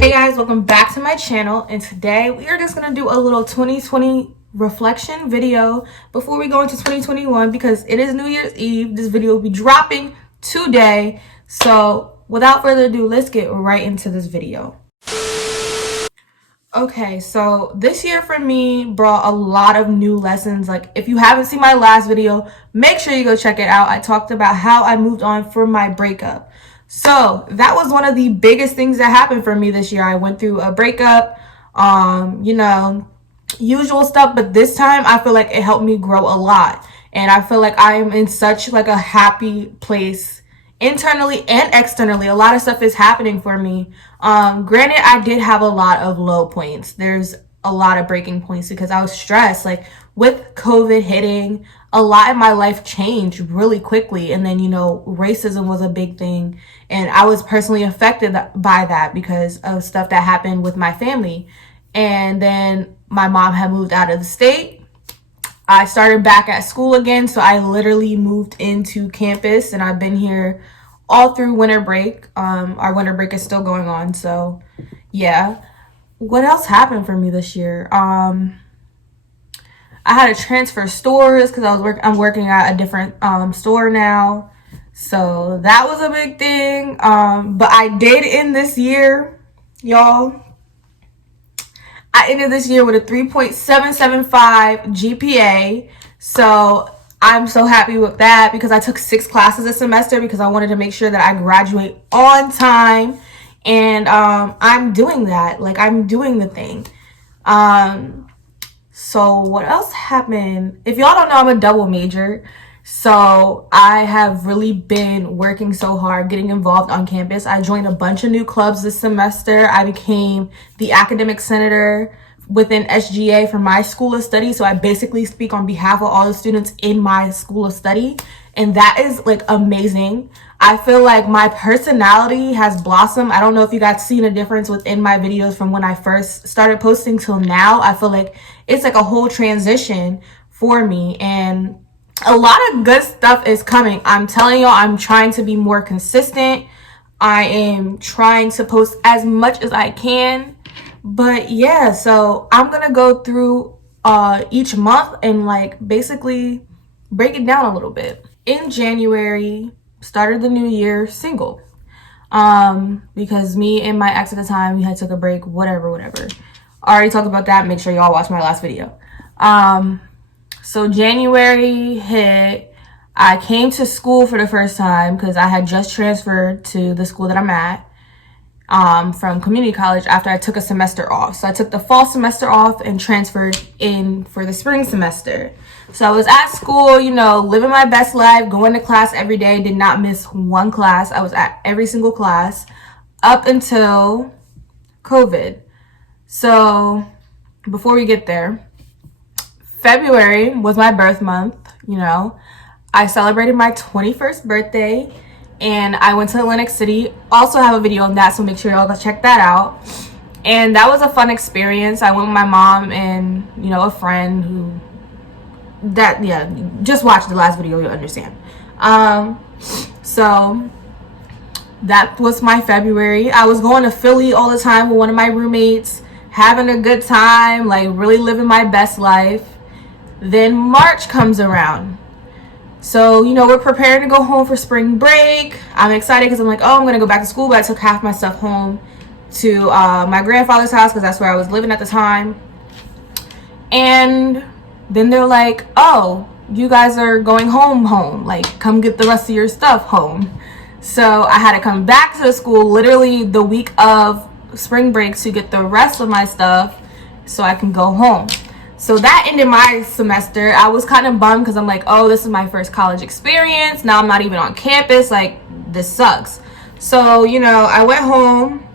Hey guys, welcome back to my channel, and today we are just gonna do a little 2020 reflection video before we go into 2021 because it is New Year's Eve. This video will be dropping today. So without further ado, let's get right into this video. Okay, so this year for me brought a lot of new lessons. Like, if you haven't seen my last video, make sure you go check it out. I talked about how I moved on from my breakup. So that was one of the biggest things that happened for me this year. I went through a breakup, usual stuff, but this time I feel like it helped me grow a lot. And I feel like I am in such like a happy place internally and externally. A lot of stuff is happening for me. Granted, I did have a lot of low points. There's a lot of breaking points because I was stressed. Like, with COVID hitting, a lot in my life changed really quickly. And then, racism was a big thing. And I was personally affected by that because of stuff that happened with my family. And then my mom had moved out of the state. I started back at school again. So I literally moved into campus, and I've been here all through winter break. Our winter break is still going on. So yeah. What else happened for me this year? I had to transfer stores because I'm working at a different store now. So that was a big thing. But I did end this year, y'all. I ended this year with a 3.775 GPA. So I'm so happy with that because I took 6 classes this semester because I wanted to make sure that I graduate on time. And I'm doing that. Like, I'm doing the thing. So what else happened? If y'all don't know, I'm a double major. So I have really been working so hard, getting involved on campus. I joined a bunch of new clubs this semester. I became the academic senator within SGA for my school of study. So I basically speak on behalf of all the students in my school of study. And that is like amazing. I feel like my personality has blossomed. I don't know if you guys seen a difference within my videos from when I first started posting till now. I feel like it's like a whole transition for me, and a lot of good stuff is coming. I'm telling y'all, I'm trying to be more consistent. I am trying to post as much as I can. But yeah, so I'm gonna go through each month and like basically break it down a little bit. In January, started the new year single. Because me and my ex at the time, we had took a break, whatever. I already talked about that. Make sure y'all watch my last video. So January hit. I came to school for the first time because I had just transferred to the school that I'm at from community college after I took a semester off. So I took the fall semester off and transferred in for the spring semester. So I was at school, living my best life, going to class every day, did not miss one class. I was at every single class up until COVID. So before we get there, February was my birth month. I celebrated my 21st birthday and I went to Atlantic City. Also have a video on that, so make sure y'all go check that out. And that was a fun experience. I went with my mom and, a friend who just watch the last video, you'll understand. So that was my February. I was going to Philly all the time with one of my roommates, having a good time, like really living my best life. Then March comes around. So, we're preparing to go home for spring break. I'm excited because I'm like, I'm going to go back to school, but I took half my stuff home to my grandfather's house because that's where I was living at the time. And then they're like, you guys are going home. Like, come get the rest of your stuff home. So I had to come back to the school literally the week of spring break to get the rest of my stuff so I can go home. So that ended my semester. I was kind of bummed because I'm like, this is my first college experience. Now I'm not even on campus. Like, this sucks. So, I went home,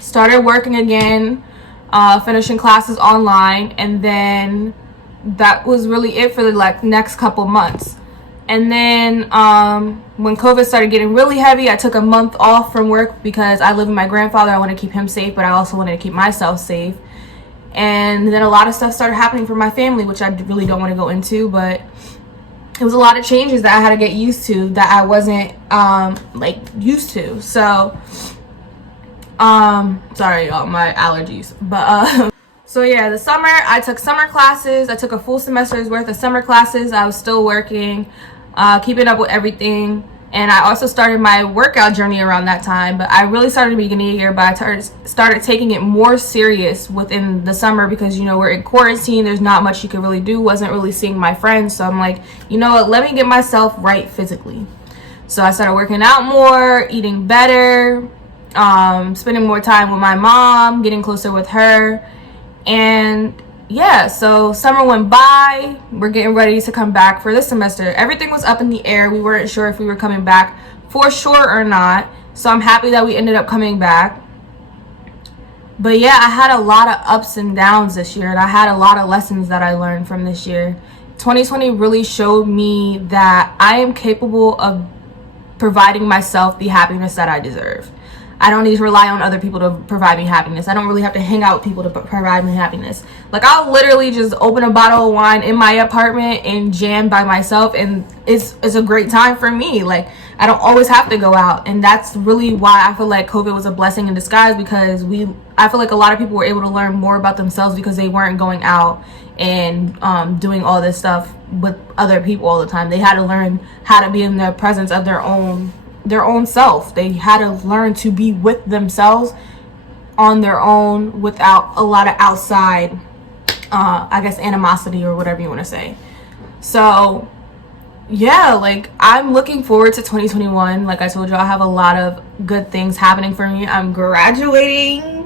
started working again, finishing classes online, and then that was really it for the next couple months. And then when COVID started getting really heavy, I took a month off from work because I live with my grandfather. I want to keep him safe, but I also wanted to keep myself safe. And then a lot of stuff started happening for my family, which I really don't want to go into, but it was a lot of changes that I had to get used to that I wasn't used to. So Sorry y'all, my allergies. But so yeah, the summer I took summer classes. I took a full semester's worth of summer classes. I was still working, keeping up with everything. And I also started my workout journey around that time. But I really started at the beginning of the year, but I started taking it more serious within the summer because, you know, we're in quarantine. There's not much you could really do. Wasn't really seeing my friends. So I'm like, you know what, let me get myself right physically. So I started working out more, eating better, spending more time with my mom, getting closer with her. And yeah, so summer went by. We're getting ready to come back for this semester. Everything was up in the air. We weren't sure if we were coming back for sure or not. So I'm happy that we ended up coming back. But yeah, I had a lot of ups and downs this year, and I had a lot of lessons that I learned from this year. 2020 really showed me that I am capable of providing myself the happiness that I deserve. I don't need to rely on other people to provide me happiness. I don't really have to hang out with people to provide me happiness. Like, I'll literally just open a bottle of wine in my apartment and jam by myself, and it's a great time for me. Like, I don't always have to go out, and that's really why I feel like COVID was a blessing in disguise, because I feel like a lot of people were able to learn more about themselves because they weren't going out and doing all this stuff with other people all the time. They had to learn how to be in the presence of their own self. They had to learn to be with themselves on their own without a lot of outside I guess animosity or whatever you want to say. So yeah, like, I'm looking forward to 2021. Like I told you, I have a lot of good things happening for me. I'm graduating.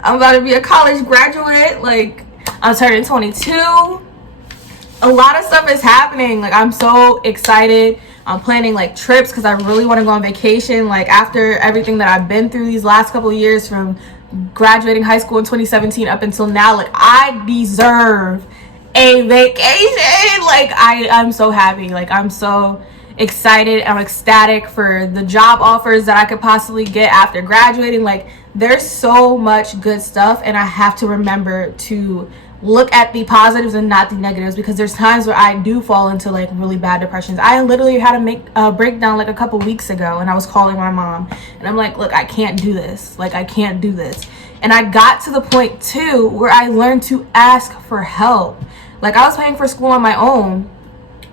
I'm about to be a college graduate. Like, I'm turning 22. A lot of stuff is happening. Like, I'm so excited. I'm planning like trips because I really want to go on vacation. Like, after everything that I've been through these last couple of years, from graduating high school in 2017 up until now, like, I deserve a vacation. Like, I'm so happy. Like, I'm so excited. I'm ecstatic for the job offers that I could possibly get after graduating. Like, there's so much good stuff, and I have to remember to look at the positives and not the negatives, because there's times where I do fall into like really bad depressions. I literally had to make a breakdown like a couple weeks ago, and I was calling my mom and I'm like, look, I can't do this. Like, I can't do this. And I got to the point too where I learned to ask for help. Like, I was paying for school on my own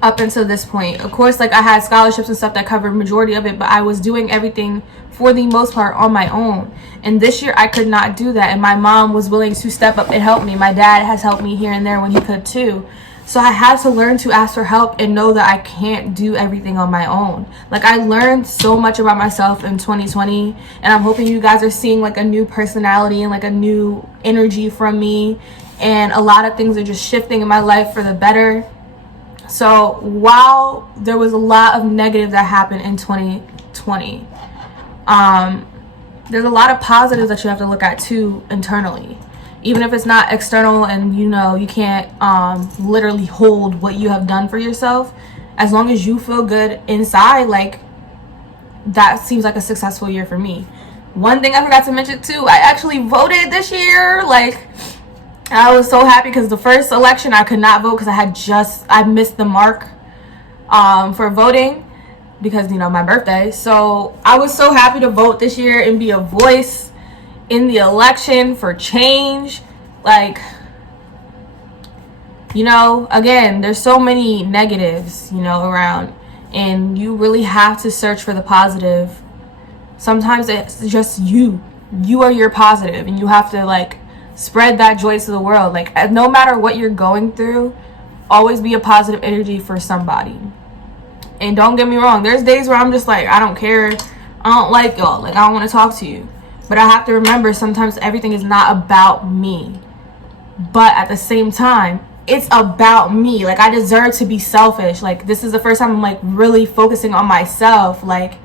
up until this point. Of course, like, I had scholarships and stuff that covered majority of it, but I was doing everything for the most part on my own. And this year I could not do that, and my mom was willing to step up and help me. My dad has helped me here and there when he could too. So I had to learn to ask for help and know that I can't do everything on my own. Like, I learned so much about myself in 2020, and I'm hoping you guys are seeing like a new personality and like a new energy from me, and a lot of things are just shifting in my life for the better. So while there was a lot of negative that happened in 2020, there's a lot of positives that you have to look at too internally, even if it's not external, and you know you can't literally hold what you have done for yourself. As long as you feel good inside, like, that seems like a successful year for me. One thing I forgot to mention too, I actually voted this year. Like, I was so happy because the first election I could not vote because I missed the mark for voting because, you know, my birthday. So I was so happy to vote this year and be a voice in the election for change. Like, you know, again, there's so many negatives, you know, around, and you really have to search for the positive. Sometimes it's just you are your positive, and you have to like spread that joy to the world. Like, no matter what you're going through, always be a positive energy for somebody. And don't get me wrong, there's days where I'm just like, I don't care, I don't like y'all, like, I don't want to talk to you. But I have to remember, sometimes everything is not about me, but at the same time, it's about me. Like, I deserve to be selfish. Like, this is the first time I'm like really focusing on myself. Like,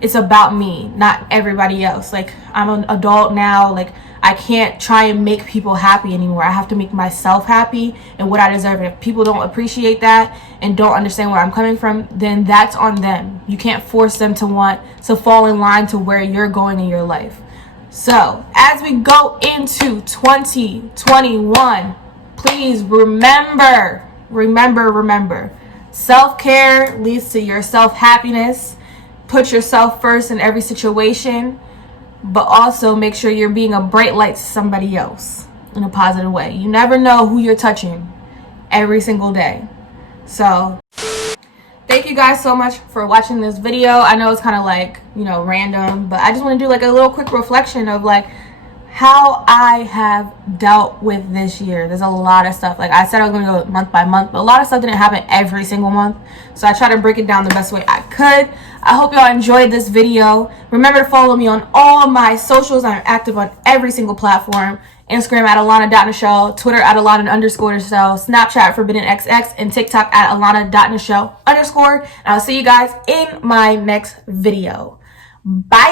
it's about me, not everybody else. Like, I'm an adult now. Like, I can't try and make people happy anymore. I have to make myself happy and what I deserve. And if people don't appreciate that and don't understand where I'm coming from, then that's on them. You can't force them to want to fall in line to where you're going in your life. So as we go into 2021, please remember, self-care leads to your self-happiness. Put yourself first in every situation. but also make sure you're being a bright light to somebody else in a positive way. You never know who you're touching every single day. So thank you guys so much for watching this video. I know it's kind of like, you know, random, but I just want to do like a little quick reflection of like how I have dealt with this year. There's a lot of stuff. Like I said, I was going to go month by month, but a lot of stuff didn't happen every single month. So I try to break it down the best way I could. I hope y'all enjoyed this video. Remember to follow me on all my socials. I'm active on every single platform. Instagram at Alana.Nichelle, Twitter at Alana_Nichelle, Snapchat ForbiddenXX, and TikTok at Alana.Nichelle_. And I'll see you guys in my next video. Bye!